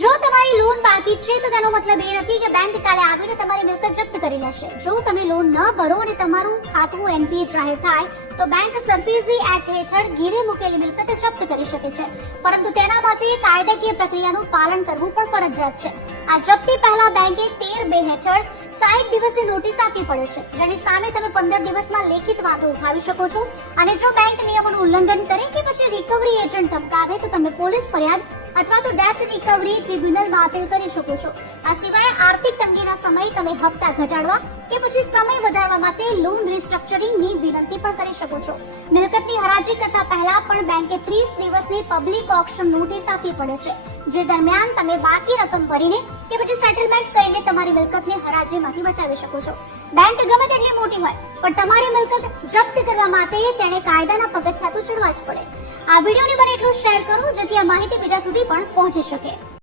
જો તમારી લોન બાકી છે તો તેનો મતલબ એ નથી કે બેંક કાલે આવીને તમારી મિલકત જપ્ત કરી લેશે. જો તમે લોન ન ભરો અને તમારું ખાતું એનપીએ જાહેર થાય તો બેંક સરફેસી એક્ટ હેઠળ ગીરે મૂકેલી મિલકત જપ્ત કરી શકે છે, પરંતુ તેના માટે કાયદાકીય પ્રક્રિયાનું પાલન કરવું પણ ફરજિયાત છે. આ જપ્તી પહેલા બેંકે 13(2) હેઠળ 60 દિવસની નોટિસ આપવી પડે છે, જેની સામે તમે 15 દિવસમાં લેખિત વાંધો ઉઠાવી શકો છો. અને જો બેંક નિયમોનું ઉલ્લંઘન કરે કે પછી રિકવરી એજન્ટ ધમકાવે તો તમે પોલીસ ફરિયાદ અથવા તો ડેપ્ટ રિકવરી ટ્રિબ્યુનલમાં અપીલ કરી શકો છો. આ સિવાય આર્થિક તંગીના સમયે તમે હપ્તા ઘટાડવા કે પછી સમય વધારવા માટે લોન રિસ્ટ્રક્ચરિંગની વિનંતી પણ કરી શકો છો. મિલકતની હરાજી કરતા પહેલા પણ બેંકે 30 દિવસની પબ્લિક ઓક્શન નોટિસ આપવી પડે છે, જે દરમિયાન તમે બાકી રકમ ભરીને કે પછી સેટલમેન્ટ કરીને તમારી મિલકતને હરાજીમાંથી બચાવી શકો છો. બેંક ગમે તેટલી મોટી હોય પણ તમારી મિલકત જપ્ત કરવા માટે તેણે કાયદાના પગથિયાં તો ચડવા જ પડે. આ વિડીયોને બને એટલું શેર કરો જેથી આ માહિતી બીજા સુધી પણ પહોંચી શકે.